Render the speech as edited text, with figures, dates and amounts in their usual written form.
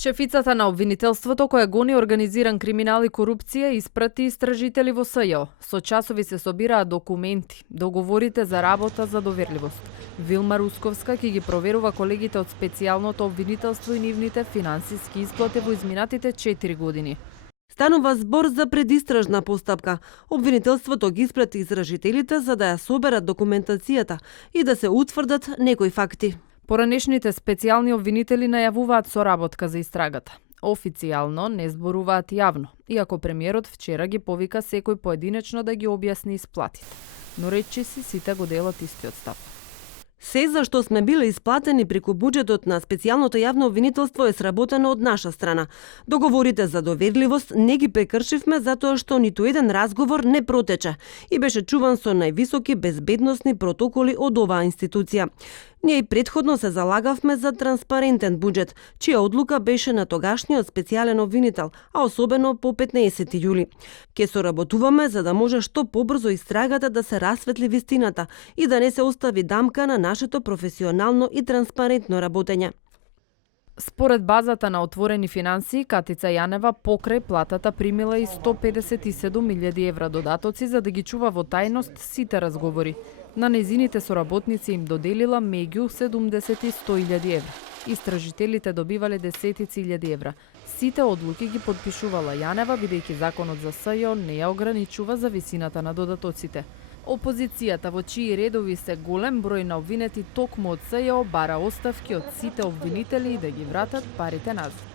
Шефицата на обвинителството која гони организиран криминал и корупција испрати истражители во СЈО. Со часови се собираат документи, договорите за работа за доверливост. Вилма Русковска ќе ги проверува колегите од специјалното обвинителство и нивните финансиски исплати во изминатите 4 години. Станува збор за предистражна постапка. Обвинителството ги испрати истражителите за да ја соберат документацијата и да се утврдат некои факти. Поранешните специјални обвинители најавуваат соработка за истрагата. Официјално не зборуваат јавно, иако премиерот вчера ги повика секој поединечно да ги објасни исплатите. Но речиси сите го делат истиот став. Се за што сме биле исплатени преку буџетот на специјалното јавно обвинителство е сработено од наша страна. Договорите за доверливост не ги прекршивме затоа што ниту еден разговор не протече и беше чуван со највисоки безбедносни протоколи од оваа институција. Ние и претходно се залагавме за транспарентен буџет, чија одлука беше на тогашниот специјален обвинител, а особено по 15 јули. Ке соработуваме за да може што побрзо истрагата да се расветли вистината и да не се остави дамка на нашето професионално и транспарентно работење. Според базата на отворени финансии, Катица Јанева покрај платата примила и 157.000 евра додатоци за да ги чува во тајност сите разговори. На незините соработници им доделила меѓу 70 и 100.000 евра. Истражителите добивале десетици илјади евра. Сите одлуки ги подпишувала Јанева, бидејќи законот за СЈО не ја ограничува за висината на додатоците. Опозицијата, во чии редови се голем број на обвинети токму од СЈО, бара оставки од сите обвинители и да ги вратат парите назад.